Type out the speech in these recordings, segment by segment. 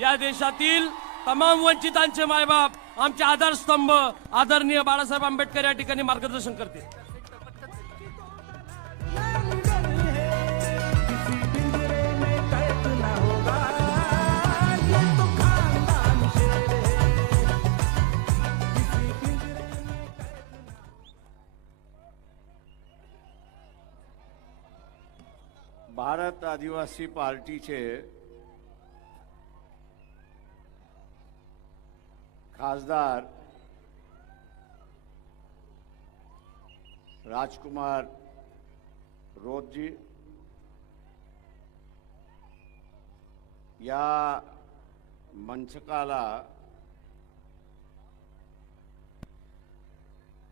या देशातील तमाम वंचितांचे मायबाप आमचे आधारस्तंभ आदरणीय बाळासाहेब आंबेडकर या ठिकाणी मार्गदर्शन करतील। भारत आदिवासी पार्टीचे खासदार राजकुमार रोतजी या मंचकाला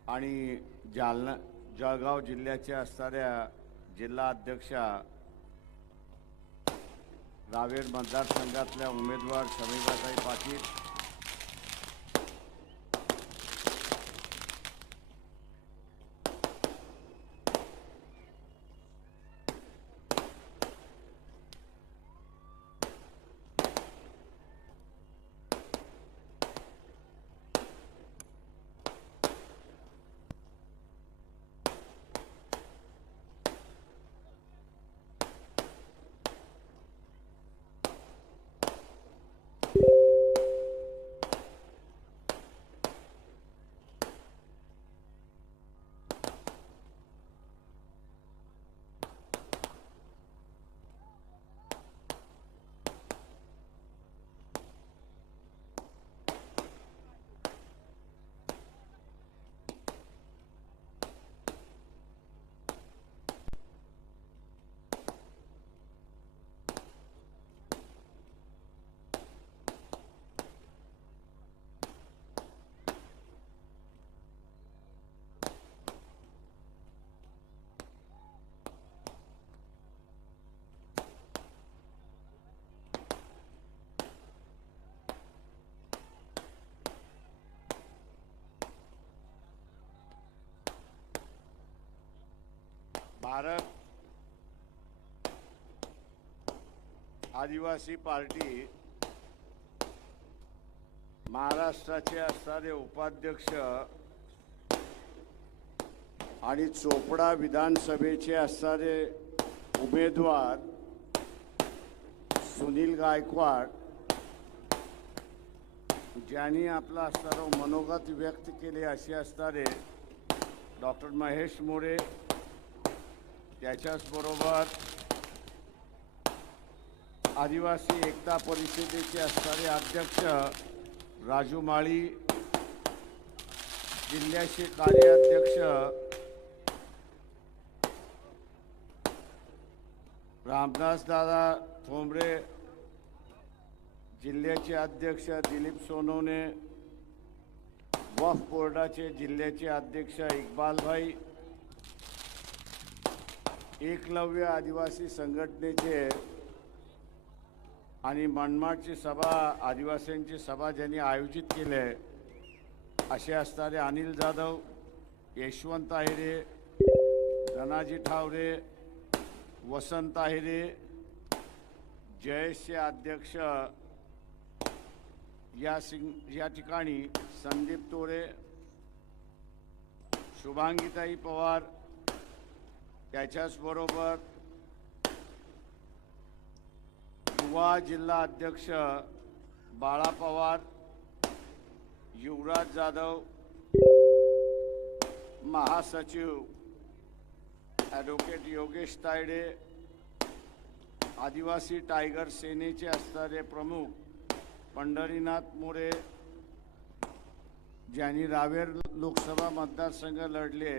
आणि जळगाव जिल्ह्याच्या असणाऱ्या जिल्हा अध्यक्षा रावेर मतदारसंघातल्या उमेदवार शमीबाताई पाटील, भारत आदिवासी पार्टी महाराष्ट्राचे असणारे उपाध्यक्ष आणि चोपडा विधानसभेचे असणारे उमेदवार सुनील गायकवाड ज्यांनी आपला असणारं मनोगत व्यक्त केले असे असणारे डॉक्टर महेश मोरे, त्याच्याचबरोबर आदिवासी एकता परिषदेचे असणारे अध्यक्ष राजू माळी, जिल्ह्याचे कार्याध्यक्ष रामदास दादा थोंबरे, जिल्ह्याचे अध्यक्ष दिलीप सोनवणे, वक्फ बोर्डाचे जिल्ह्याचे अध्यक्ष इक्बाल भाई, एकलव्य आदिवासी संघटनेचे आणि मनमाडची सभा आदिवासींची सभा ज्यांनी आयोजित केले असे असणारे अनिल जाधव, यशवंत आहिरे, धनाजी ठावरे, वसंत आहिरे, जयेशचे अध्यक्ष या ठिकाणी संदीप तोरे, शुभांगीताई पवार, त्याच्याचबरोबर युवा जिल्हा अध्यक्ष बाळा पवार, युवराज जाधव, महासचिव ॲडव्होकेट योगेश तायडे, आदिवासी टायगर सेनेचे असणारे प्रमुख पंढरीनाथ मोरे ज्यांनी रावेर लोकसभा मतदारसंघ लढले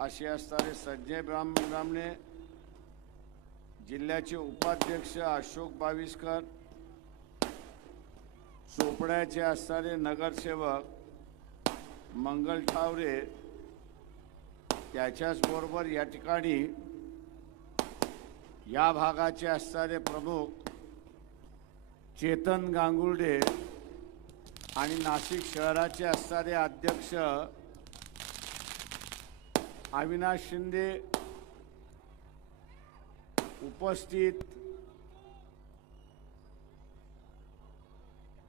असे असणारे संजय ब्राह्मणे, जिल्ह्याचे उपाध्यक्ष अशोक बाविस्कर, चोपड्याचे असणारे नगरसेवक मंगल ठावरे, त्याच्याचबरोबर या ठिकाणी या भागाचे असणारे प्रमुख चेतन गांगुर्डे आणि नाशिक शहराचे असणारे अध्यक्ष अविनाश शिंदे उपस्थित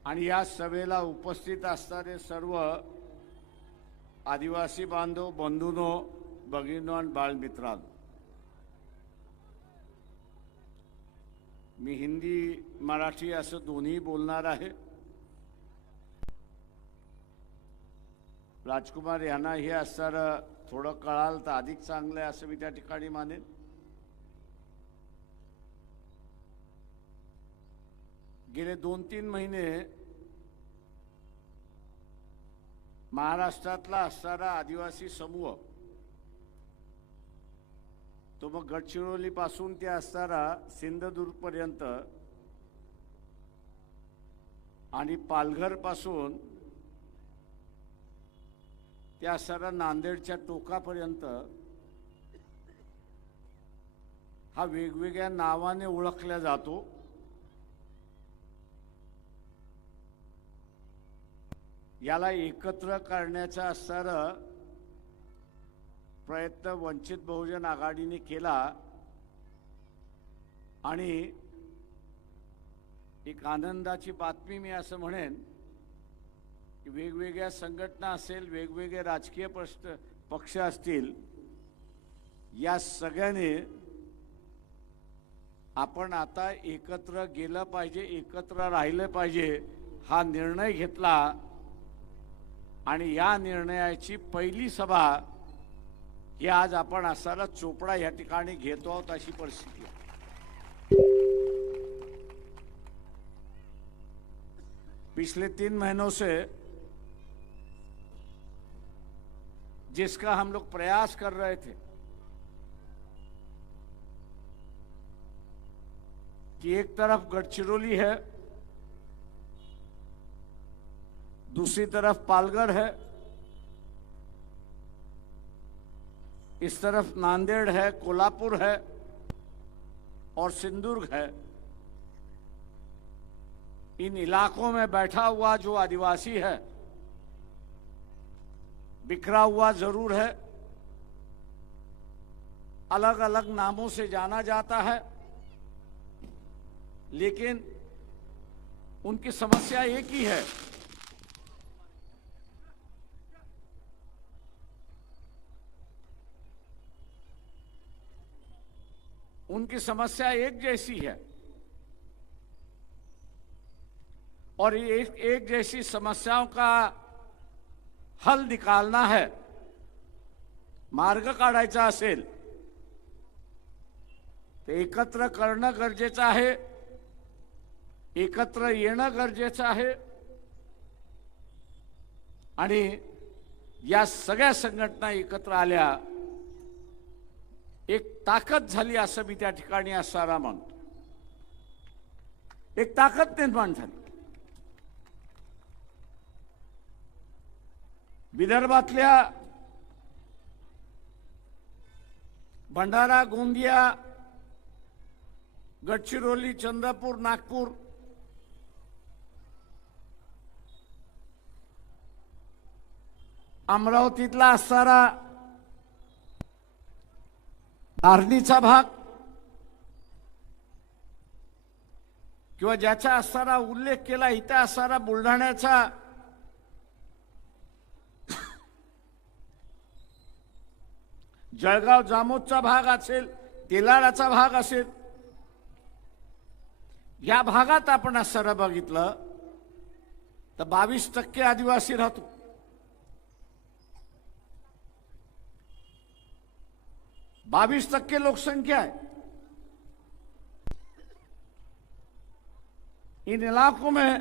आणि या सभेला उपस्थित असणारे सर्व आदिवासी बांधव बंधूंनो, भगिनींनो आणि बाळमित्रांनो, मी हिंदी मराठी असं दोन्ही बोलणार आहे. राजकुमार यांना हे असणारं थोडं कळाल तर अधिक चांगलं आहे असं मी त्या ठिकाणी मानेन. गेले 2-3 महिने महाराष्ट्रातला असणारा आदिवासी समूह, तो मग गडचिरोली पासून ते असणारा सिंधुदुर्ग पर्यंत आणि पालघर पासून ते असणारा नांदेडच्या टोकापर्यंत हा वेगवेगळ्या नावाने ओळखला जातो. याला एकत्र करण्याचा असणारा प्रयत्न वंचित बहुजन आघाडीने केला आणि एक आनंदाची बातमी मी असं म्हणेन की वेगवेगळ्या संघटना असेल, वेगवेगळे राजकीय पक्ष असतील, या सगळ्यांनी आपण आता एकत्र गेलं पाहिजे, एकत्र राहिलं पाहिजे हा निर्णय घेतला आणि या निर्णयाची पहिली सभा ही आज आपण असणारा चोपडा या ठिकाणी घेतो आहोत अशी परिस्थिती आहे. पिछले 3 महीनों से जिसका हम लोग प्रयास कर रहे थे कि एक तरफ गढ़चिरौली है, दूसरी तरफ पालघर है, इस तरफ नांदेड़ है, कोल्हापुर है और सिंधुदुर्ग है. इन इलाकों में बैठा हुआ जो आदिवासी है बिखरा हुआ जरूर है, अलग अलग नामों से जाना जाता है, लेकिन उनकी समस्या एक ही है. उनकी समस्या एक जैसी है और ये एक जैसी समस्याओं का हल निकालना है, मार्ग काढायचा असेल तर एकत्र करणं गरजेचं आहे, एकत्र येणं गरजेचं आहे आणि या सगळ्या संघटना एकत्र आल्या, एक ताकद झाली असं मी त्या ठिकाणी असणारा म्हणतो. एक ताकद निर्माण झाली. विदर्भातल्या भंडारा, गोंदिया, गडचिरोली, चंद्रपूर, नागपूर अमरावतीतला असणारा आर्णीचा भाग किंवा ज्याचा असणारा उल्लेख केला इथं असणारा बुलढाण्याचा जळगाव जामोदचा भाग असेल, तेलाराचा भाग असेल, या भागात आपण असणारा बघितलं तर 22% आदिवासी राहतो. बावीस 22% लोकसंख्या है. इन इलाकों में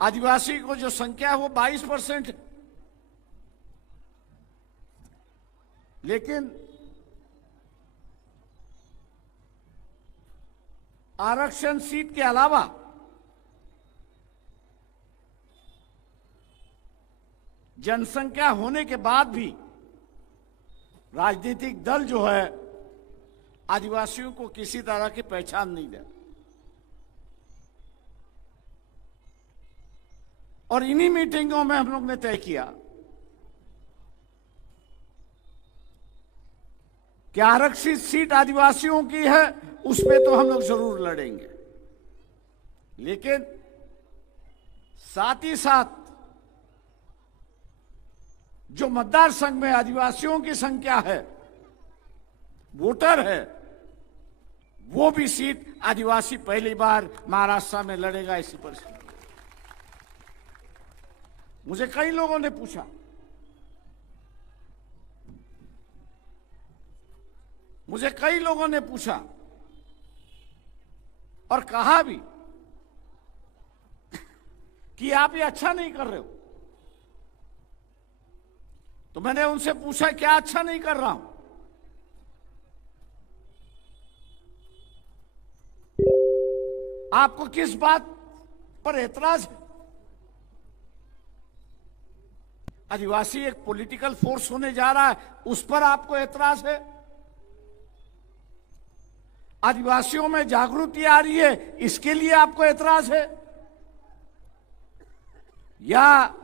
आदिवासी को जो संख्या है वो 22% है, लेकिन आरक्षण सीट के अलावा जनसंख्या होने के बाद भी राजनीतिक दल जो है आदिवासियों को किसी तरह की पहचान नहीं दे. और इन्हीं मीटिंगों में हम लोग ने तय किया कि आरक्षित सीट आदिवासियों की है, उस पे तो हम लोग जरूर लड़ेंगे, लेकिन साथ ही साथ जो मतदार संघ में आदिवासियों की संख्या है, वोटर है, वो भी सीट आदिवासी पहली बार महाराष्ट्र में लड़ेगा। इसी परिस्थिति मुझे कई लोगों ने पूछा, और कहा भी कि आप ये अच्छा नहीं कर रहे हो। तो मैंने उनसे पूछा, क्या अच्छा नहीं कर रहा हूं? आपको किस बात पर एतराज है? आदिवासी एक पॉलिटिकल फोर्स होने जा रहा है, उस पर आपको एतराज है? आदिवासियों में जागृति आ रही है, इसके लिए आपको एतराज है? या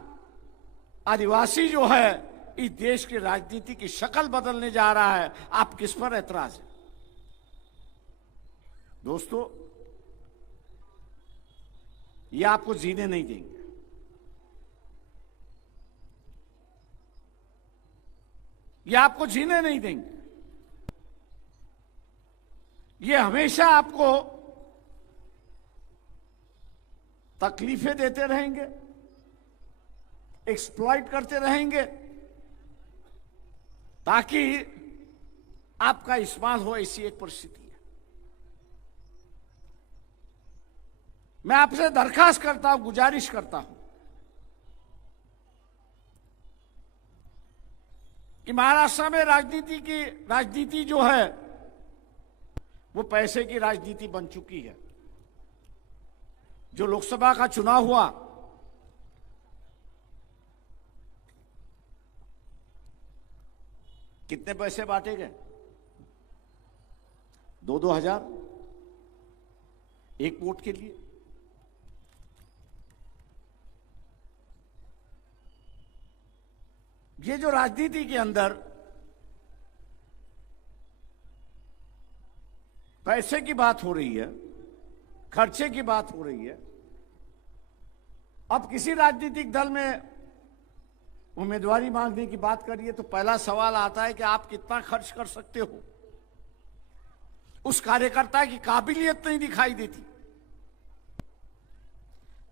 आदिवासी जो है इस देश की राजनीति की शक्ल बदलने जा रहा है, आप किस पर एतराज है? दोस्तों, ये आपको जीने नहीं देंगे। ये आपको जीने नहीं देंगे। ये हमेशा आपको तकलीफें देते रहेंगे, एक्सप्लॉइट करते रहेंगे, ताकि आपका इस्तेमाल हो। ऐसी एक परिस्थिति है। मैं आपसे दरखास्त करता हूं, गुजारिश करता हूं कि महाराष्ट्र में राजनीति जो है वो पैसे की राजनीति बन चुकी है। जो लोकसभा का चुनाव हुआ, कितने पैसे बांटे गए? 2-2 हजार एक वोट के लिए। ये जो राजनीति के अंदर पैसे की बात हो रही है, खर्चे की बात हो रही है, अब किसी राजनीतिक दल में उम्मीदवारी मांगने की बात करिए तो पहला सवाल आता है कि आप कितना खर्च कर सकते हो। उस कार्यकर्ता की काबिलियत नहीं दिखाई देती,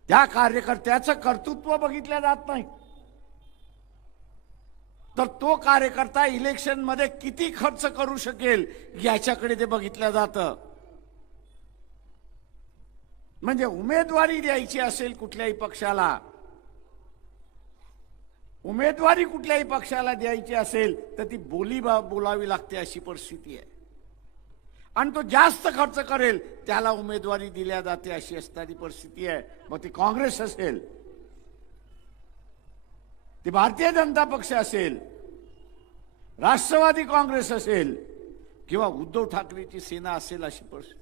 त्या कार्यकर्त्याचं कर्तृत्व बघितलं जात नाही। तर तो कार्यकर्ता इलेक्शन मध्ये किती खर्च करू शकेल याच्याकडे ते बघितलं जातं। म्हणजे उमेदवारी द्यायची असेल कुठल्याही पक्षाला, उमेदवारी कुठल्याही पक्षाला द्यायची असेल तर ती बोलावी लागते, अशी परिस्थिती आहे। आणि तो जास्त खर्च करेल त्याला उमेदवारी दिल्या जाते, अशी असणारी परिस्थिती आहे। मग ती काँग्रेस असेल, ती भारतीय जनता पक्ष असेल, राष्ट्रवादी काँग्रेस असेल किंवा उद्धव ठाकरेची सेना असेल, अशी परिस्थिती।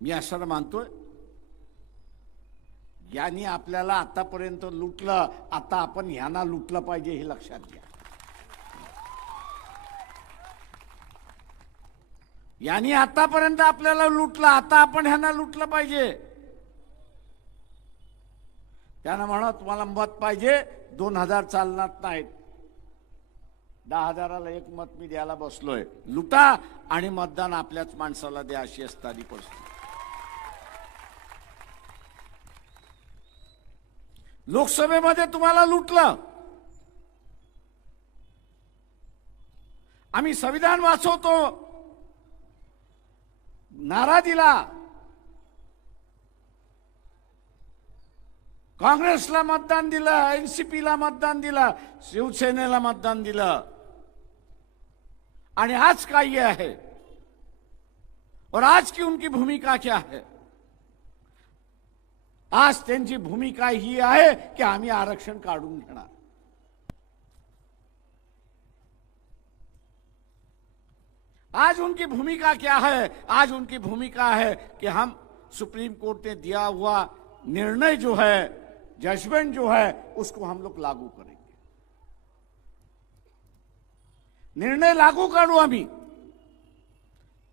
मी असं मानतोय, यांनी आपल्याला आतापर्यंत लुटलं, आता आपण यांना लुटलं पाहिजे, हे लक्षात घ्या। यांनी आतापर्यंत आपल्याला लुटलं, आता आपण ह्यांना लुटलं पाहिजे। त्यांना म्हणा, तुम्हाला मत पाहिजे, 2000 चालणार नाहीत, 10,000ला एक मत मी द्यायला बसलोय, लुटा आणि मतदान आपल्याच माणसाला द्या, अशी असणारी परिस्थिती। लोकसभेमध्ये तुम्हाला लुटलं, आम्ही संविधान वाचवतो नारा दिला, काँग्रेसला मतदान दिलं, एनसीपीला मतदान दिलं, शिवसेनेला मतदान दिलं, आणि आज काय है और आज की उनकी भूमिका क्या है? आज त्यांची भूमिका ही आहे की आम्ही आरक्षण काढून घेणार। आज उनकी भूमिका क्या है? आज उनकी भूमिका है कि हम सुप्रीम कोर्ट ने दिया हुआ निर्णय जो है, जजमेंट जो है, उसको हम लोग लागू करेंगे। निर्णय लागू करू, आम्ही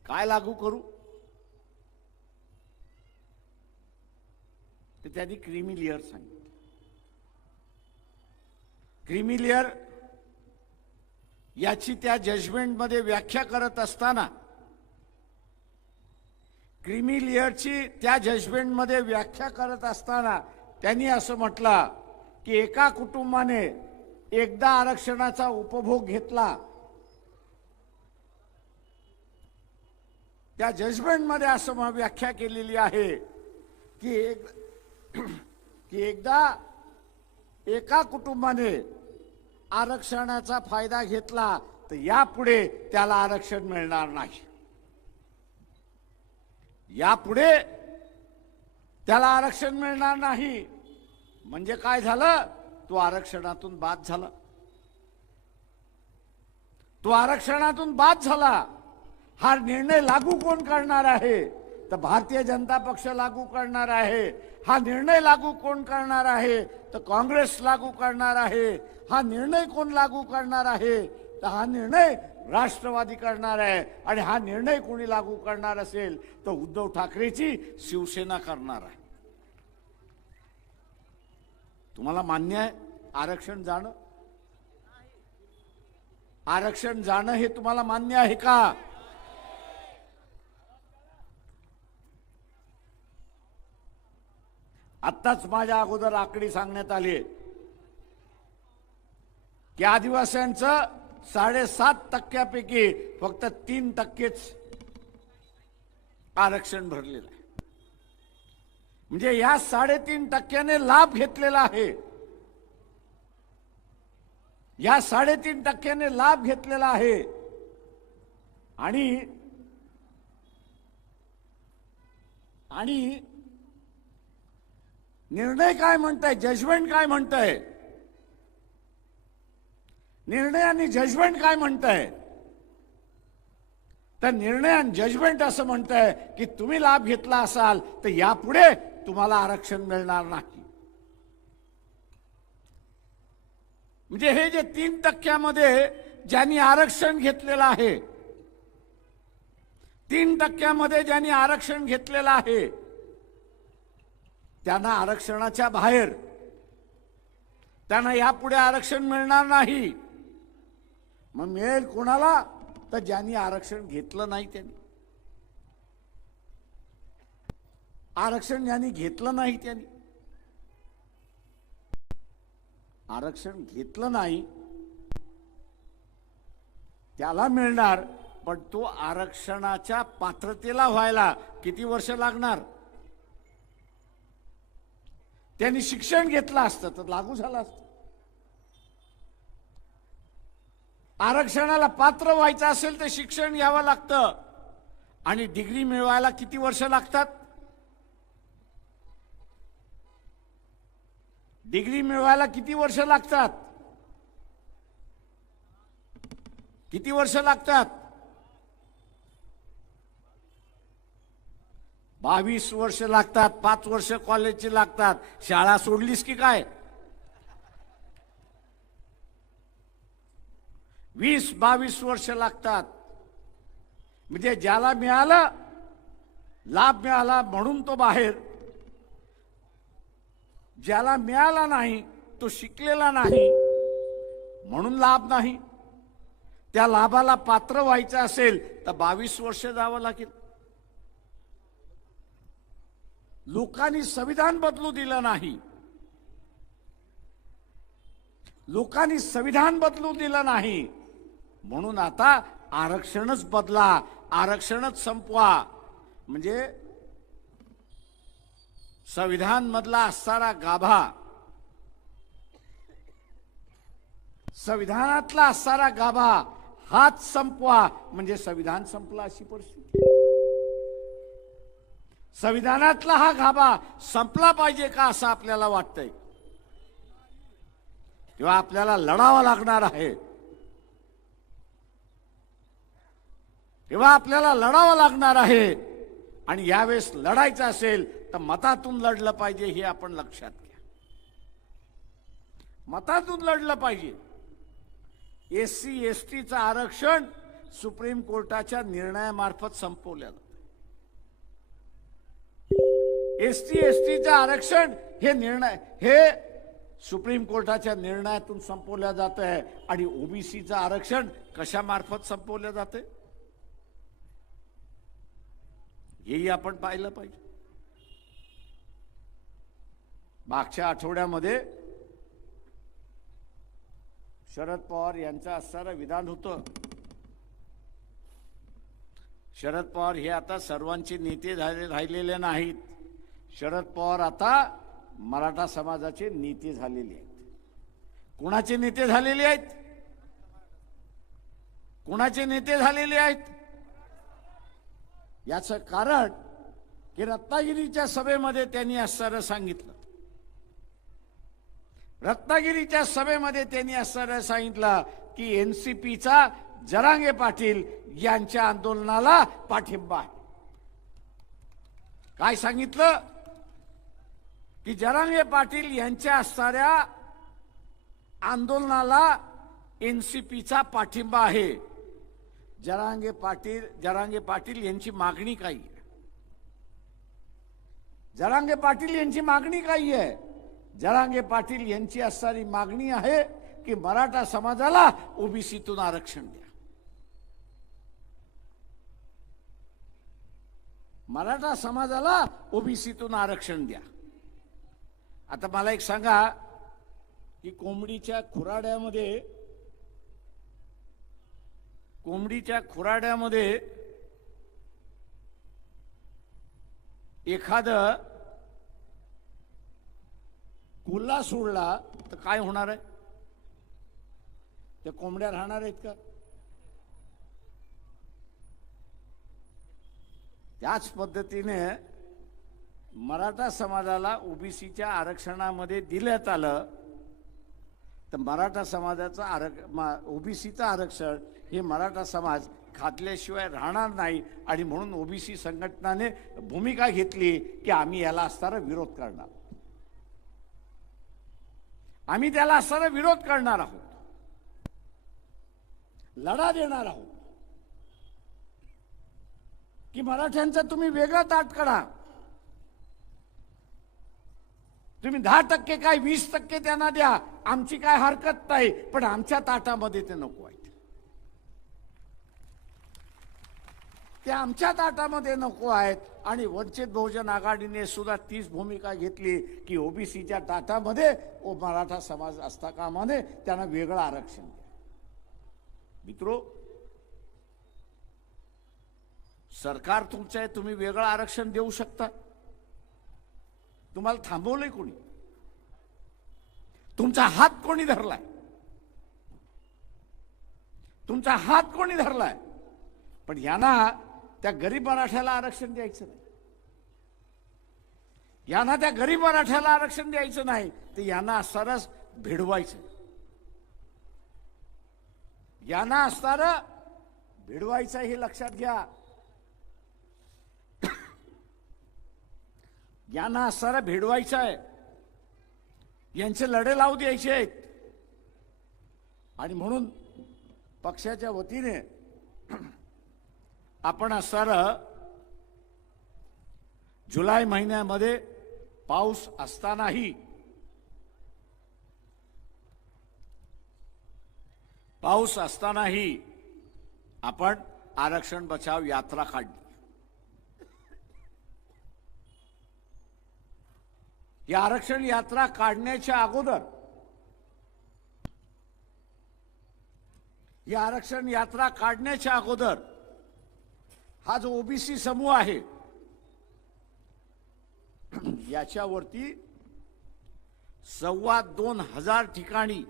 काय लागू करू? तर त्यांनी क्रीमी लेअर सांगितलं. क्रीमी लेअर याची त्या जजमेंटमध्ये व्याख्या करत असताना क्रीमी लेअरची त्या जजमेंटमध्ये व्याख्या करत असताना त्यांनी असं म्हटलं की एका कुटुंबाने एकदा आरक्षणाचा उपभोग घेतला. त्या जजमेंटमध्ये असं व्याख्या केलेली आहे की एकदा एका कुटुंबाने आरक्षणाचा फायदा घेतला तर यापुढे त्याला आरक्षण मिळणार नाही. यापुढे त्याला आरक्षण मिळणार नाही म्हणजे काय झालं? तो आरक्षणातून बाद झाला. तो आरक्षणातून बाद झाला. हा निर्णय लागू कोण करणार आहे? तर भारतीय जनता पक्ष लागू करणार आहे. हा निर्णय लागू कोण करणार आहे? तर काँग्रेस लागू करणार आहे. हा निर्णय कोण लागू करणार आहे? तर हा निर्णय राष्ट्रवादी करणार आहे. आणि हा निर्णय कोणी लागू करणार असेल तर उद्धव ठाकरेची शिवसेना करणार आहे. तुम्हाला मान्य आहे आरक्षण जाणं? आरक्षण जाणं हे तुम्हाला मान्य आहे का? आत्ताच माझ्या अगोदर आकडी सांगण्यात आली की आदिवासींचं 7.5% फक्त 3% आरक्षण भरलेलं आहे. म्हणजे या 3.5% लाभ घेतलेला आहे. या 3.5% लाभ घेतलेला आहे. आणि निर्णय काय म्हणताय? जजमेंट काय म्हणताय? निर्णय आणि जजमेंट काय म्हणताय? तर निर्णय आणि जजमेंट असं म्हणताय की तुम्ही लाभ घेतला असाल तर यापुढे तुम्हाला आरक्षण मिळणार नाही. म्हणजे हे जे 3% ज्यांनी आरक्षण घेतलेलं आहे, 3% ज्यांनी आरक्षण घेतलेलं आहे त्यांना आरक्षणाच्या बाहेर, त्यांना यापुढे आरक्षण मिळणार नाही. मग मिळेल कोणाला? तर ज्यांनी आरक्षण घेतलं नाही त्यांनी. आरक्षण ज्यांनी घेतलं नाही त्यांनी. आरक्षण घेतलं नाही त्याला मिळणार. पण तो आरक्षणाच्या पात्रतेला व्हायला किती वर्ष लागणार? त्यांनी शिक्षण घेतलं असतं तर लागू झालं असतं. आरक्षणाला पात्र व्हायचं असेल तर शिक्षण घ्यावं लागतं. आणि डिग्री मिळवायला किती वर्ष लागतात? डिग्री मिळवायला किती वर्ष लागतात? किती वर्ष लागतात? 22 वर्ष लागतात. 5 वर्ष कॉलेजचे लागतात. शाळा सोडलीस की काय? 20-22 वर्ष लागतात. म्हणजे ज्याला मिळालं, लाभ मिळाला म्हणून तो बाहेर, ज्याला मिळाला नाही तो शिकलेला नाही म्हणून लाभ नाही. त्या लाभाला पात्र व्हायचं असेल तर 22 वर्ष जावं लागेल. लोकांनी संविधान बदलू दिलं नाही. लोकांनी संविधान बदलू दिलं नाही म्हणून आता आरक्षणच बदला, आरक्षणच संपवा. म्हणजे संविधान मधला असणारा गाभा, संविधानातला असणारा गाभा हाच संपवा म्हणजे संविधान संपला अशी परिस्थिती. संविधानातला हा गाभा संपला पाहिजे का असं आपल्याला वाटतंय. तेव्हा आपल्याला लढावं लागणार आहे. तेव्हा आपल्याला लढावं लागणार आहे. आणि यावेळेस लढायचं असेल तर मतातून लढलं पाहिजे हे आपण लक्षात घ्या. मतातून लढलं पाहिजे. SC STचं आरक्षण सुप्रीम कोर्टाच्या निर्णयामार्फत संपवलं. एसटीचं आरक्षण हे सुप्रीम कोर्टाच्या निर्णयातून संपवलं जात आहे आणि ओबीसीचं आरक्षण कशामार्फत संपवलं जाते हेही आपण पाहिलं पाहिजे. मागच्या आठवड्यामध्ये शरद पवार यांचं असणारं विधान होतं. शरद पवार हे आता सर्वांचे नेते राहिलेले नाहीत. शरद पवार आता मराठा समाजाचे नेते झालेले आहेत. कुणाचे नेते झालेले आहेत? कुणाचे नेते झालेले आहेत? याचं कारण की रत्नागिरीच्या सभेमध्ये त्यांनी असणारं सांगितलं. रत्नागिरीच्या सभेमध्ये त्यांनी असणारं सांगितलं की एनसीपीचा जरांगे पाटील यांच्या आंदोलनाला पाठिंबा आहे. काय सांगितलं? की जरांगे पाटील यांच्या असणाऱ्या आंदोलनाला एनसीपीचा पाठिंबा आहे. जरांगे पाटील यांची मागणी काय आहे? जरांगे पाटील यांची मागणी काय आहे? जरांगे पाटील यांची असणारी मागणी आहे की मराठा समाजाला ओबीसीतून आरक्षण द्या. मराठा समाजाला ओबीसीतून आरक्षण द्या. आता मला एक सांगा की कोंबडीच्या खुराड्यामध्ये एखादं कुल्ला सोडला तर काय होणार आहे? त्या कोंबड्या राहणार आहेत का? त्याच पद्धतीने मराठा समाजाला ओबीसीच्या आरक्षणामध्ये दिल्यात आलं तर मराठा समाजाचं ओबीसीचं आरक्षण हे मराठा समाज खातल्याशिवाय राहणार नाही. आणि म्हणून ओबीसी संघटनाने भूमिका घेतली की आम्ही याला असणारा विरोध करणार. आम्ही त्याला असणारा विरोध करणार आहोत, लढा देणार आहोत की मराठ्यांचा तुम्ही वेगळं ताट काढा. तुम्ही 10% काय 20% त्यांना द्या, आमची काय हरकत नाही, पण आमच्या ताटामध्ये ते नको आहेत. ते आमच्या ताटामध्ये नको आहेत. आणि वंचित बहुजन आघाडीने सुद्धा तीच भूमिका घेतली की ओबीसीच्या ताटामध्ये मराठा समाज असता कामा नये, त्यांना वेगळं आरक्षण द्या. मित्रो, सरकार तुमचं आहे, तुम्ही वेगळं आरक्षण देऊ शकता. तुम्हाला थांबवलंय कोणी? तुमचा हात कोणी धरलाय? तुमचा हात कोणी धरलाय? पण यांना त्या गरीब मराठ्याला आरक्षण द्यायचं नाही. यांना त्या गरीब मराठ्याला आरक्षण द्यायचं नाही, तर यांना असणारच भिडवायचं. यांना असणारं भिडवायचं हे लक्षात घ्या. यांना असणारा भिडवायचा आहे, यांचे लढे लावू द्यायचे आहेत. आणि म्हणून पक्षाच्या वतीने आपण असणारं जुलै महिन्यामध्ये पाऊस असतानाही आपण आरक्षण बचाव यात्रा काढली. या आरक्षण यात्रा काढण्याच्या अगोदर हा जो ओबीसी समूह आहे याच्यावरती 2,25,000 ठिकाणी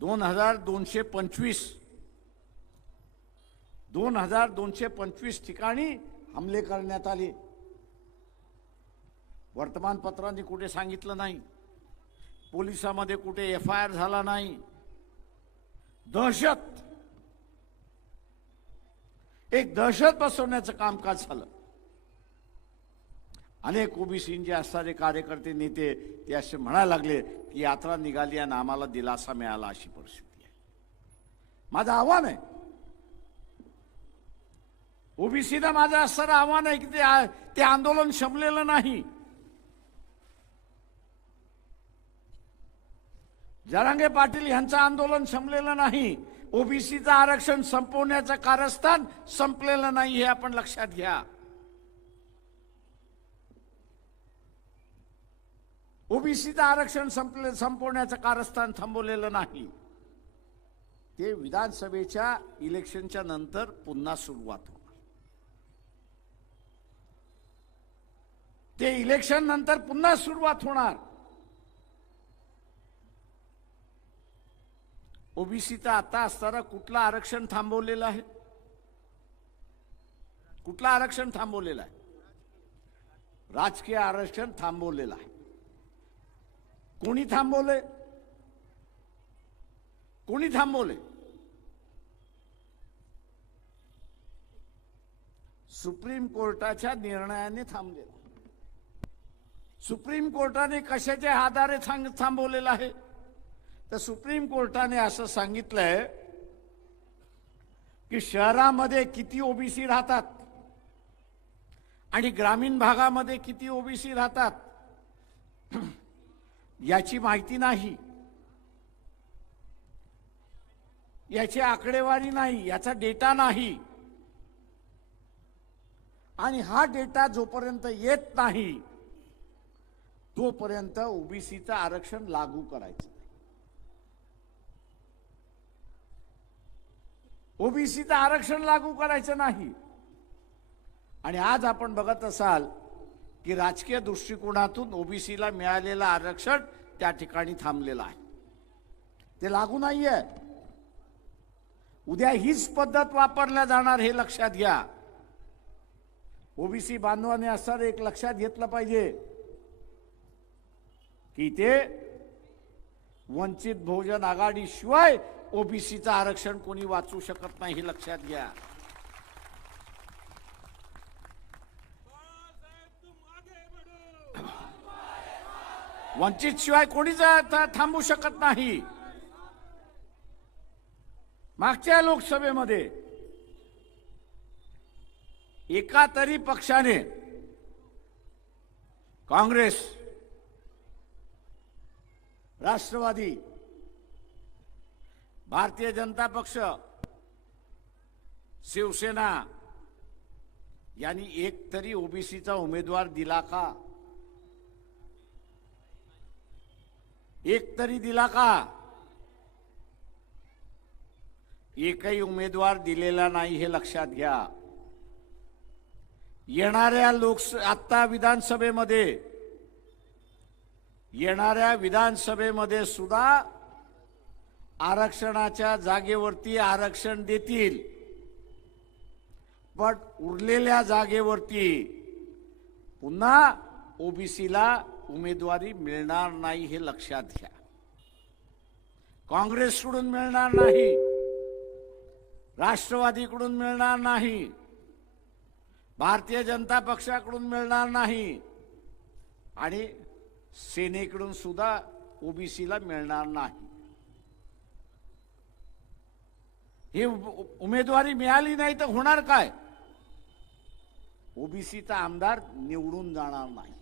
2,225 ठिकाणी हमले करण्यात आले. वर्तमानपत्रांनी कुठे सांगितलं नाही, पोलिसांमध्ये कुठे FIR झाला नाही. दहशत पसरवण्याचं कामकाज झालं. अनेक ओबीसींचे असणारे कार्यकर्ते नेते ते असे म्हणायला लागले की यात्रा निघाली आणि आम्हाला दिलासा मिळाला, अशी परिस्थिती आहे. माझं आव्हान आहे ओबीसीला माझं असं आव्हान आहे की ते आंदोलन शमलेलं नाही. जरांगे पाटील यांचं आंदोलन शमलेलं नाही. ओबीसीचं आरक्षण संपवण्याचं कारस्थान संपलेलं नाही, हे आपण लक्षात घ्या. ओबीसीचं आरक्षण संपवण्याचं कारस्थान थांबवलेलं नाही. ते विधानसभेच्या इलेक्शनच्या नंतर पुन्हा सुरुवात होणार. ते इलेक्शन नंतर पुन्हा सुरुवात होणार. ओबीसीचं आता असताना कुठलं आरक्षण थांबवलेलं आहे? कुठलं आरक्षण थांबवलेलं आहे? राजकीय आरक्षण थांबवलेलं आहे. कोणी थांबवले? कोणी थांबवले? सुप्रीम कोर्टाच्या निर्णयाने थांबलेला. सुप्रीम कोर्टाने कशाच्या आधारे थांबवलेलं आहे? तर सुप्रीम कोर्टाने असं सांगितलंय की शहरामध्ये किती ओबीसी राहतात आणि ग्रामीण भागामध्ये किती ओबीसी राहतात याची माहिती नाही, याची आकडेवारी नाही, याचा डेटा नाही. आणि हा डेटा जोपर्यंत येत नाही तोपर्यंत ओबीसीचं आरक्षण लागू करायचं. ओबीसीचं आरक्षण लागू करायचं नाही. आणि आज आपण बघत असाल की राजकीय दृष्टिकोनातून ओबीसीला मिळालेलं आरक्षण त्या ठिकाणी थांबलेलं आहे, ते लागू नाहीये. उद्या हीच पद्धत वापरल्या जाणार, हे लक्षात घ्या. ओबीसी बांधवांनी असं एक लक्षात घेतलं पाहिजे की ते वंचित बहुजन आघाडीशिवाय ओबीसीचं आरक्षण कोणी वाचू शकत नाही, हे लक्षात घ्या. वंचित शिवाय कोणीच थांबू शकत नाही. मागच्या लोकसभेमध्ये एका तरी पक्षाने, काँग्रेस, राष्ट्रवादी, भारतीय जनता पक्ष, शिवसेना यांनी एक तरी ओबीसीचा उमेदवार दिला का? एक तरी दिला का? एकही उमेदवार दिलेला नाही, हे लक्षात घ्या. येणाऱ्या विधानसभेमध्ये सुद्धा आरक्षणाच्या जागेवरती आरक्षण देतील, पण उरलेल्या जागेवरती पुन्हा ओबीसीला उमेदवारी मिळणार नाही, हे लक्षात घ्या. काँग्रेसकडून मिळणार नाही, राष्ट्रवादीकडून मिळणार नाही, भारतीय जनता पक्षाकडून मिळणार नाही आणि सेनेकडून सुद्धा ओबीसीला मिळणार नाही. ही उमेदवारी मिळाली नाही तर होणार काय? ओबीसीचा आमदार निवडून जाणार नाही.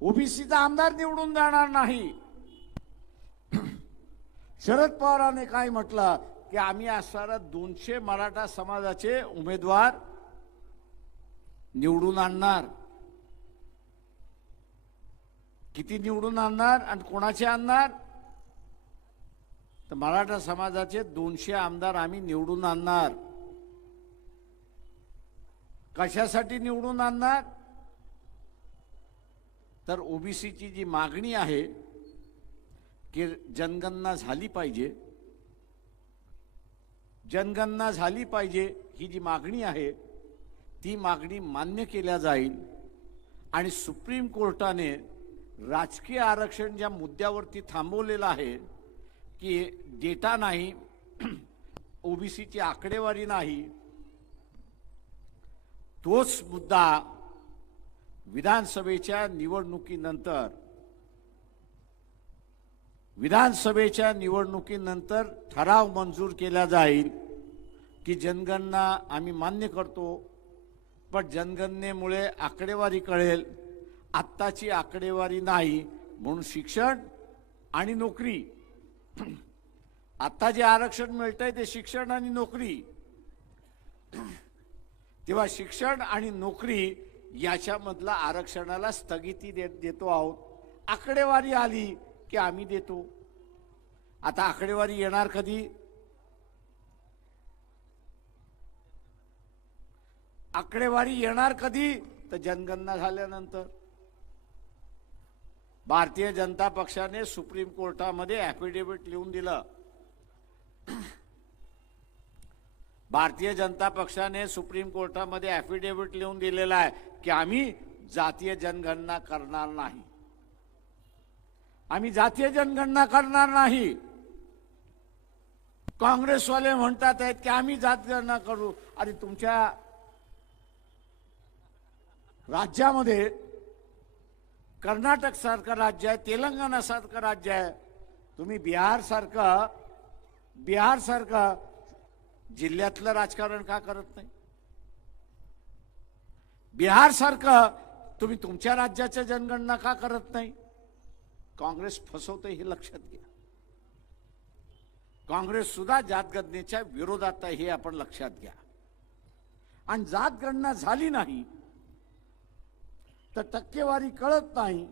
ओबीसीचा आमदार निवडून जाणार नाही. शरद पवारांनी काय म्हटलं की आम्ही असणारा 200 मराठा समाजाचे उमेदवार निवडून आणणार. किती निवडून आणणार आणि कोणाचे आणणार? तर मराठा समाजाचे 200 आमदार आम्ही निवडून आणणार. कशासाठी निवडून आणणार? तर ओबीसीची जी मागणी आहे की जनगणना झाली पाहिजे, जनगणना झाली पाहिजे, ही जी मागणी आहे ती मागणी मान्य केल्या जाईल. आणि सुप्रीम कोर्टाने राजकीय आरक्षण ज्या मुद्द्यावरती थांबवलेलं आहे की डेटा नाही, ओबीसीची आकडेवारी नाही, तोच मुद्दा विधानसभेच्या निवडणुकीनंतर ठराव मंजूर केला जाईल की जनगणना आम्ही मान्य करतो, पण जनगणनेमुळे आकडेवारी कळेल, आत्ताची आकडेवारी नाही. म्हणून शिक्षण आणि नोकरी, आता जे आरक्षण मिळतंय ते शिक्षण आणि नोकरी, तेव्हा शिक्षण आणि नोकरी याच्यामधला आरक्षणाला स्थगिती देतो आहोत. आकडेवारी आली की आम्ही देतो. आता आकडेवारी येणार कधी? आकडेवारी येणार कधी? तर जनगणना झाल्यानंतर. भारतीय जनता पक्षाने सुप्रीम कोर्टामध्ये ॲफिडेव्हिट लिहून दिलं. भारतीय जनता पक्षाने सुप्रीम कोर्टामध्ये ॲफिडेव्हिट लिहून दिलेला आहे की आम्ही जातीय जनगणना करणार नाही. आम्ही जातीय जनगणना करणार नाही. काँग्रेसवाले म्हणतात आहेत की आम्ही जातीय जनगणना करू. अरे तुमच्या राज्यामध्ये कर्नाटक सारखं राज्य आहे, तेलंगणा सारखं राज्य आहे, तुम्ही बिहार सारखं जिल्ह्यातलं राजकारण का करत नाही? बिहार सारखं तुम्ही तुमच्या राज्याच्या जनगणना का करत नाही? काँग्रेस फसवते हे लक्षात घ्या. काँग्रेस सुद्धा जातगणनेच्या विरोधात आहे हे आपण लक्षात घ्या. आणि जातगणना झाली नाही तर टक्केवारी कळत नाही,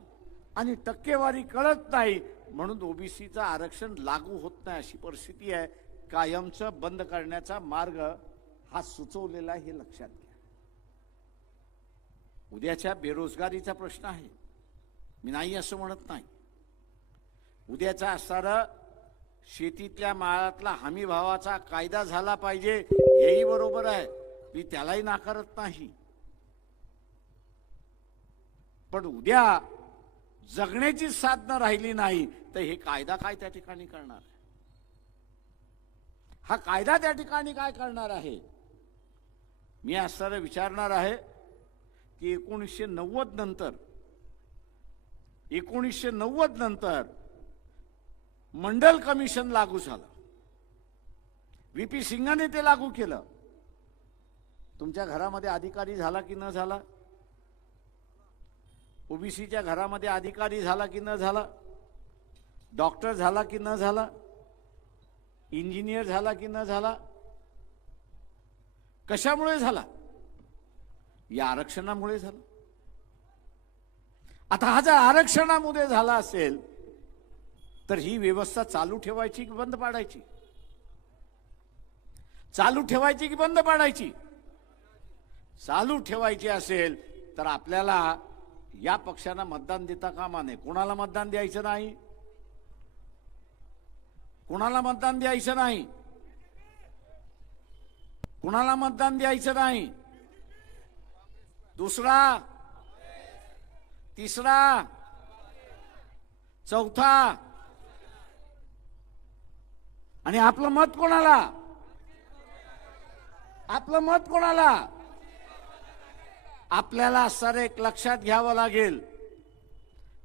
आणि टक्केवारी कळत नाही म्हणून ओबीसीचं आरक्षण लागू होत नाही अशी परिस्थिती आहे. कायमचं बंद करण्याचा मार्ग हा सुचवलेला हे लक्षात घ्या. उद्याच्या बेरोजगारीचा प्रश्न आहे, मी नाही असं म्हणत नाही. उद्याचा असणारा शेतीतल्या मालातला हमी भावाचा कायदा झाला पाहिजे हेही बरोबर आहे, मी त्यालाही नाकारत नाही. पण उद्या जगण्याची साधनं राहिली नाही तर हे कायदा काय त्या ठिकाणी करणार आहे? हा कायदा त्या ठिकाणी काय करणार आहे? मी असं विचारणार आहे की 1990 नंतर मंडल कमिशन लागू झालं. व्हीपी सिंगाने ते लागू केलं. तुमच्या घरामध्ये अधिकारी झाला की न झाला? ओबीसीच्या घरामध्ये अधिकारी झाला की न झाला? डॉक्टर झाला की न झाला? इंजिनियर झाला की न झाला? कशामुळे झाला? या आरक्षणामुळे झाला. आता हा जर आरक्षणामुळे झाला असेल तर ही व्यवस्था चालू ठेवायची की बंद पाडायची? चालू ठेवायची की बंद पाडायची? चालू ठेवायची असेल तर आपल्याला या पक्षांना मतदान देता कामा नये. कोणाला मतदान द्यायचं नाही? कोणाला मतदान द्यायचं नाही? कोणाला मतदान द्यायचं नाही? दुसरा, तिसरा, चौथा, आणि आपलं मत कोणाला? आपलं मत कोणाला? आपल्याला सर एक लक्षात घ्यावं लागेल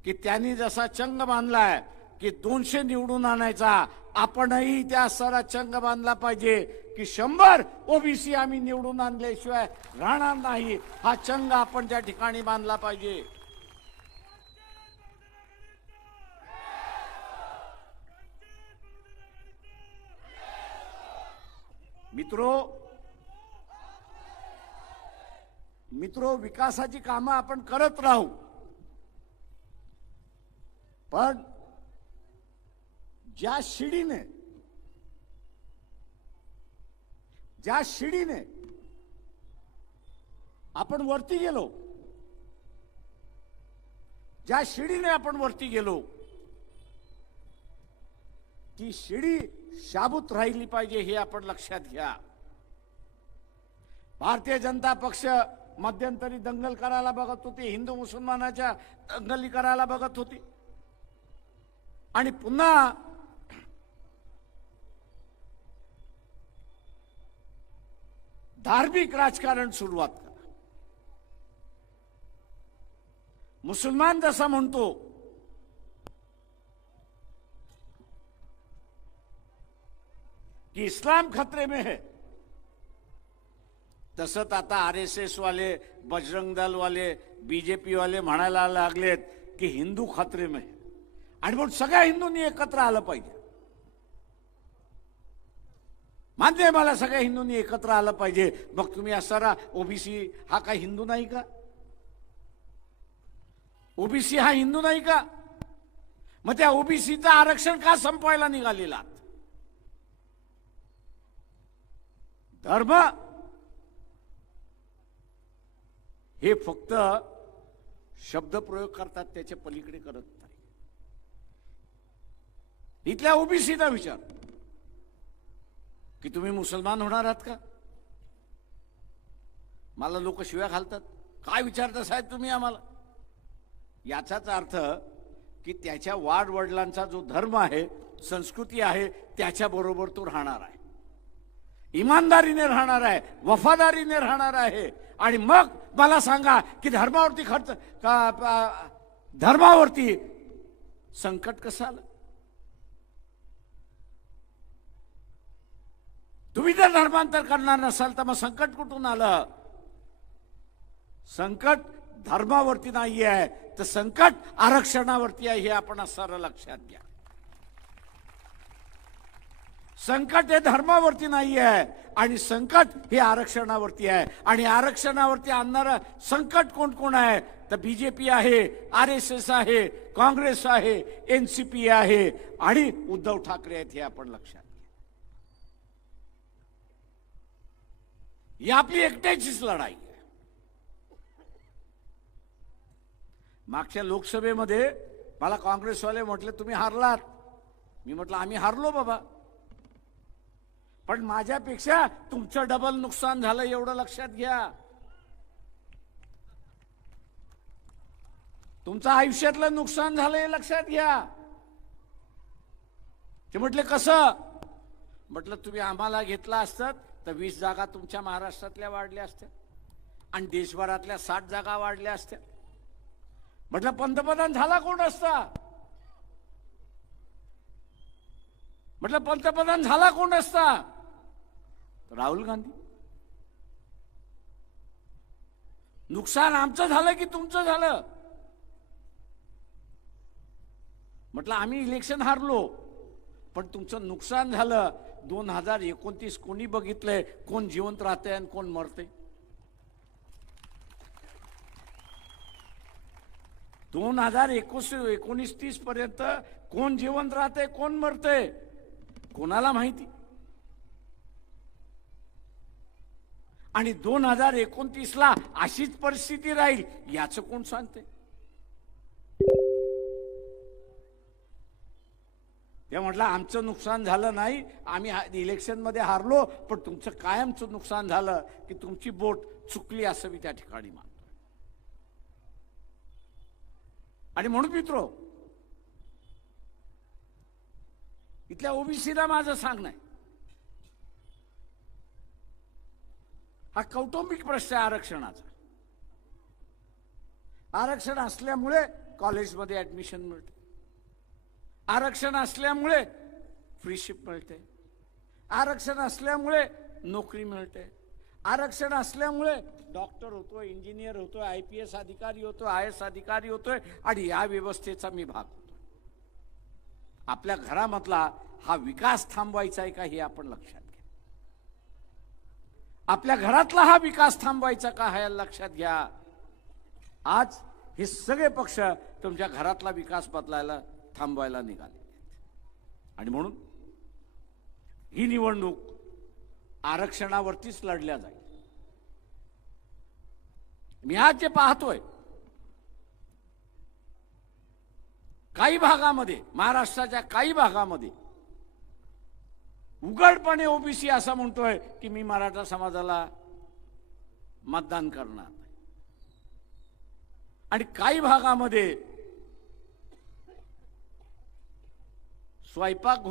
की त्यांनी जसा चंग बांधलाय की 200 निवडून आणायचा, आपणही त्या सरा चंग बांधला पाहिजे की 100 ओबीसी आम्ही निवडून आणल्याशिवाय राहणार नाही. हा चंग आपण त्या ठिकाणी बांधला पाहिजे. मित्रो, विकासाची कामं आपण करत राहू, पण ज्या शिडीने आपण वरती गेलो, ती शिडी शाबूत राहिली पाहिजे हे आपण लक्षात घ्या. भारतीय जनता पक्ष मध्यंतरी दंगल करायला बघत होती, हिंदू मुसलमानाच्या दंगली करायला बघत होती, आणि पुन्हा धार्मिक राजकारण सुरुवात करा. मुसलमान जसा म्हणतो कि इस्लाम खतरे में है, तसंच आता RSS वाले, बजरंग दल वाले, बीजेपी वाले म्हणायला लागलेत की हिंदू खतरे में, आणि म्हणून सगळ्या हिंदूंनी एकत्र आलं पाहिजे. मान्य आहे मला, सगळ्या हिंदूंनी एकत्र आलं पाहिजे. मग तुम्ही असणारा ओबीसी हा काय हिंदू नाही का? ओबीसी हा हिंदू नाही का? मग त्या ओबीसीचं आरक्षण का संपवायला निघालेला? धर्म हे फक्त शब्दप्रयोग करतात, त्याच्या पलीकडे करत नाही. इथल्या ओबीसीचा विचार की तुम्ही मुसलमान होणार आहात का? मला लोक शिव्या घालतात, काय विचारता साहेब तुम्ही आम्हाला? याचाच अर्थ की त्याच्या वाडवडिलांचा जो धर्म आहे, संस्कृती आहे, त्याच्या बरोबर तो राहणार आहे, इमानदारीने राहणार आहे, वफादारीने राहणार आहे. आणि मग मला सांगा की धर्मावरती खर्च धर्मावरती संकट कसं आलं? तुम्ही जर धर्मांतर करणार नसाल तर मग संकट कुठून आलं? संकट धर्मावरती नाही आहे, तर संकट आरक्षणावरती आहे, हे आपण सारं लक्षात घ्या. संकट हे धर्मावरती नाही आहे आणि संकट हे आरक्षणावरती आहे. आणि आरक्षणावरती आणणारं संकट कोण कोण आहे? तर बीजेपी आहे, RSS आहे, काँग्रेस आहे, NCP आहे आणि उद्धव ठाकरे आहेत, हे आपण लक्षात घ्या. ही आपली एकट्याचीच लढाई आहे. मागच्या लोकसभेमध्ये मला काँग्रेसवाले म्हटले तुम्ही हारलात. मी म्हटलं आम्ही हारलो बाबा, पण माझ्यापेक्षा तुमचं डबल नुकसान झालं एवढं लक्षात घ्या. तुमचं आयुष्यातलं नुकसान झालं हे लक्षात घ्या. ते म्हटले कसं? म्हटलं तुम्ही आम्हाला घेतला असतात तर 20 जागा तुमच्या महाराष्ट्रातल्या वाढल्या असत्या आणि देशभरातल्या 60 जागा वाढल्या असत्या. म्हटलं पंतप्रधान झाला कोण असता? म्हटलं पंतप्रधान झाला कोण असता? राहुल गांधी. नुकसान आमचं झालं की तुमचं झालं? म्हटलं आम्ही इलेक्शन हारलो, पण तुमचं नुकसान झालं. 2029 कोणी बघितलंय? कोण जिवंत राहते आणि कोण मरते? 2019-30 पर्यंत कोण जिवंत राहते, कोण मरते, कोणाला माहिती? आणि 2029ला अशीच परिस्थिती राहील याचं कोण सांगते? ते म्हटलं आमचं नुकसान झालं नाही, आम्ही इलेक्शन मध्ये हारलो, पण तुमचं कायमचं नुकसान झालं की तुमची बोट चुकली असं मी त्या ठिकाणी मानतो. आणि म्हणून मित्रो, इथल्या ओबीसीला माझं सांगणं आहे, हा कौटुंबिक प्रश्न आहे आरक्षणाचा. आरक्षण असल्यामुळे कॉलेजमध्ये ऍडमिशन मिळते, आरक्षण असल्यामुळे फ्रीशिप मिळते, आरक्षण असल्यामुळे नोकरी मिळते, आरक्षण असल्यामुळे डॉक्टर होतोय, इंजिनियर होतोय, IPS अधिकारी होतोय, IAS अधिकारी होतोय आणि या व्यवस्थेचा मी भाग होतोय. आपल्या घरामधला हा विकास थांबवायचा आहे का हे आपण लक्षात घ्या. आपल्या घरातला हा विकास थांबवायचा का हे लक्षात घ्या. आज हे सगळे पक्ष तुमच्या घरातला विकास बदलायला थांबवायला निघाले आणि म्हणून ही निवडणूक आरक्षणावरतीच लढल्या जाईल. मी आज जे पाहतोय काही भागामध्ये, महाराष्ट्राच्या काही भागामध्ये उघडपणे ओबीसी असं म्हणतोय की मी मराठा समाजाला मतदान करणार, आणि काही भागामध्ये स्वयंपाक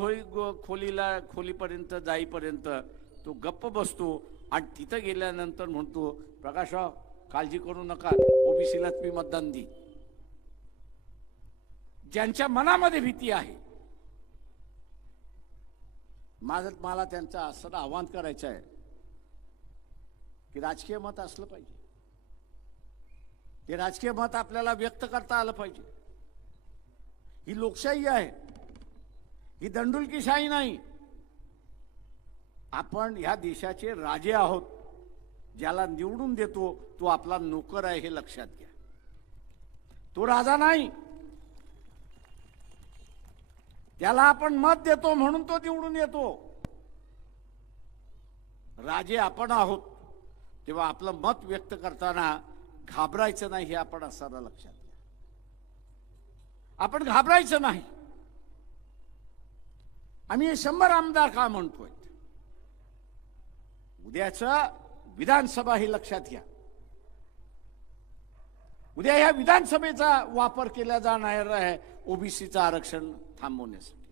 खोलीपर्यंत जाईपर्यंत तो गप्प बसतो आणि तिथं गेल्यानंतर म्हणतो प्रकाशराव काळजी करू नका, ओबीसीलाच मी मतदान देईन. ज्यांच्या मनामध्ये भीती आहे, मला त्यांचं असं आवाहन करायचं आहे की राजकीय मत असलं पाहिजे. ते राजकीय मत आपल्याला व्यक्त करता आलं पाहिजे. ही लोकशाही आहे, ही दंडुलकीशाही नाही. आपण ह्या देशाचे राजे आहोत. ज्याला निवडून देतो तो आपला नोकर आहे हे लक्षात घ्या. तो राजा नाही. त्याला आपण मत देतो म्हणून तो निवडून येतो. राजे आपण आहोत, तेव्हा आपलं मत व्यक्त करताना घाबरायचं नाही हे आपण असताना लक्षात घ्या. आपण घाबरायचं नाही. आम्ही 100 आमदार का म्हणतोय? उद्याचं विधानसभा हे लक्षात घ्या. उद्या या विधानसभेचा वापर केला जाणार आहे ओबीसीचं आरक्षण थांबवण्यासाठी.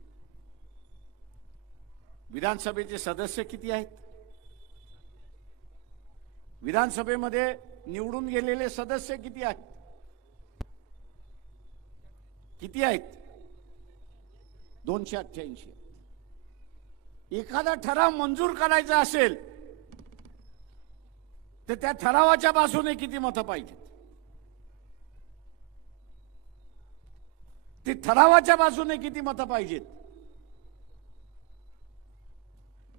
विधानसभेचे सदस्य किती आहेत? विधानसभेमध्ये निवडून गेलेले सदस्य किती आहेत? किती आहेत? 288. एखादा ठराव मंजूर करायचा असेल तर त्या ठरावाच्या बाजूने किती मतं पाहिजेत? ते ठरावाच्या बाजूने किती मतं पाहिजेत?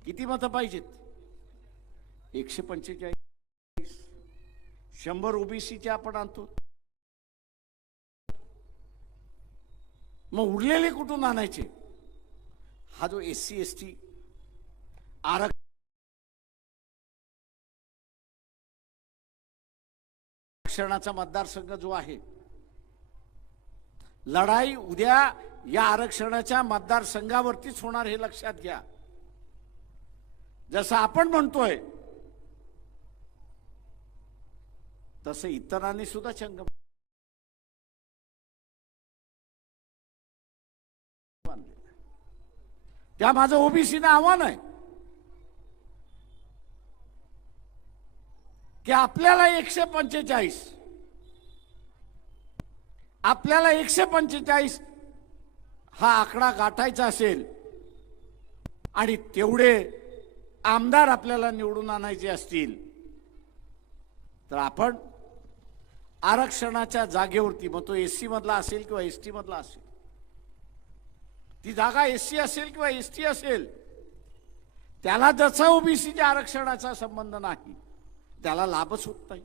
किती मतं पाहिजेत? 145. 100 ओबीसीचे आपण आणतो. मग उरलेले कुठून आणायचे? हा जो SC ST आरक्षणाचा मतदारसंघ जो आहे, लढाई उद्या या आरक्षणाच्या मतदारसंघावरतीच होणार हे लक्षात घ्या. जसं आपण म्हणतोय तसं इतरांनी सुद्धा चंग त्या माझं ओबीसीनं आव्हान आहे की आपल्याला 145 हा आकडा गाठायचा असेल आणि तेवढे आमदार आपल्याला निवडून आणायचे असतील तर आपण आरक्षणाच्या जागेवरती, मग तो SC मधला असेल किंवा ST मधला असेल, ती जागा SC असेल किंवा ST असेल, त्याला जसा ओबीसीच्या आरक्षणाचा संबंध नाही, त्याला लाभच होत नाही.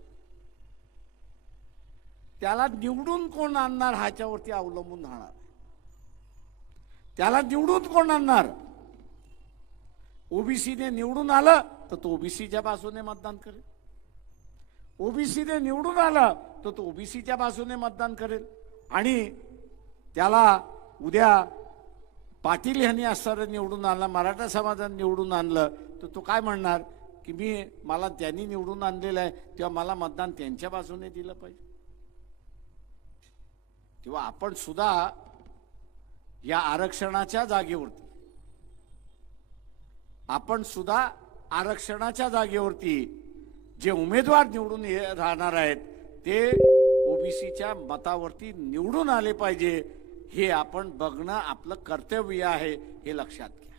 त्याला निवडून कोण आणणार ह्याच्यावरती अवलंबून राहणार. त्याला निवडून कोण आणणार? ओबीसीने निवडून आलं तर तो ओबीसीच्या बाजूने मतदान करेल. ओबीसीने निवडून आलं तर तो ओबीसीच्या बाजूने मतदान करेल. आणि त्याला उद्या पाटील यांनी असणारं निवडून आणलं, मराठा समाजाने निवडून आणलं तर तो काय म्हणणार की मला त्यांनी निवडून आणलेलं आहे तेव्हा मला मतदान त्यांच्या बाजूने दिलं पाहिजे. तेव्हा आपण सुद्धा या आरक्षणाच्या जागेवरती जे उमेदवार निवडून राहणार आहेत ते ओबीसीच्या मतावरती निवडून आले पाहिजे. हे आपण बघणं आपलं कर्तव्य आहे हे लक्षात घ्या.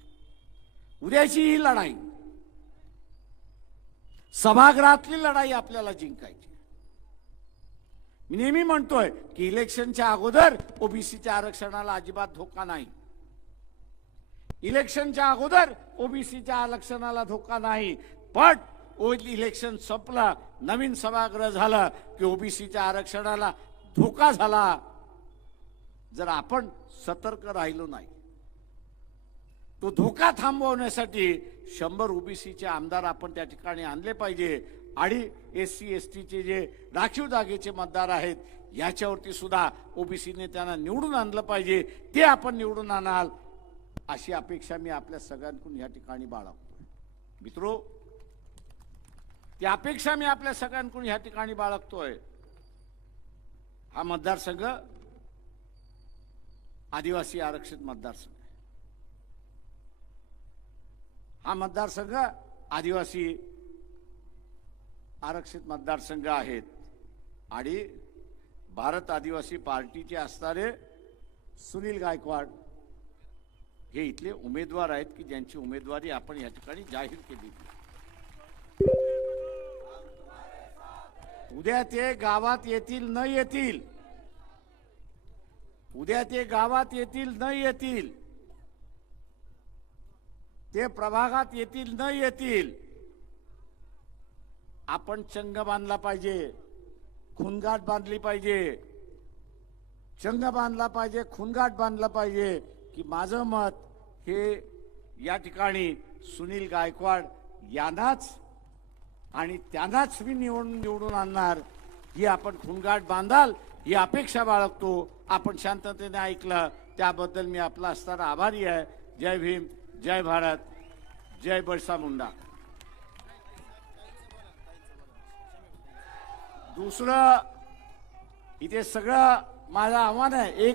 उद्याची ही लढाई, सभागृहातली लढाई आपल्याला जिंकायची. मी नेहमी म्हणतोय की इलेक्शनच्या अगोदर ओबीसीच्या आरक्षणाला अजिबात धोका नाही. इलेक्शनच्या अगोदर ओबीसीच्या आरक्षणाला धोका नाही. पण इलेक्शन संपलं, नवीन सभागृह झालं की ओबीसीच्या आरक्षणाला धोका झाला. जर आपण सतर्क राहिलो नाही, तो धोका थांबवण्यासाठी 100 ओबीसीचे आमदार आपण त्या ठिकाणी आणले पाहिजे. आणि SC STचे जे राखीव जागेचे मतदार आहेत याच्यावरती सुद्धा ओबीसीने त्यांना निवडून आणलं पाहिजे. ते आपण निवडून आणाल अशी अपेक्षा मी आपल्या सगळ्यांकडून या ठिकाणी बाळगतो. मित्रो, ती अपेक्षा मी आपल्या सगळ्यांकडून या ठिकाणी बाळगतोय. हा मतदारसंघ आदिवासी आरक्षित मतदारसंघ आहे. हा मतदारसंघ आदिवासी आरक्षित मतदारसंघ आहेत. आणि भारत आदिवासी पार्टीचे असणारे सुनील गायकवाड हे इथले उमेदवार आहेत की ज्यांची उमेदवारी आपण या ठिकाणी जाहीर केली. उद्या ते गावात येतील न येतील, उद्या ते गावात येतील न येतील, ते प्रभागात येतील न येतील, आपण चंग बांधला पाहिजे, खुनगाठ बांधली पाहिजे, चंग बांधला पाहिजे, खुनगाठ बांधला पाहिजे की माझं मत हे या ठिकाणी सुनील गायकवाड यांनाच आणि त्यांनाच मी निवडून आणणार, ही आपण खुनगाठ बांधाल ही अपेक्षा बाळगतो. आपण शांततेने ऐकलं त्याबद्दल मी आपला असताना आभारी आहे. जय भीम, जय भारत, जय बिरसा मुंडा. दुसरं इथे सगळं माझं आव्हान आहे. एक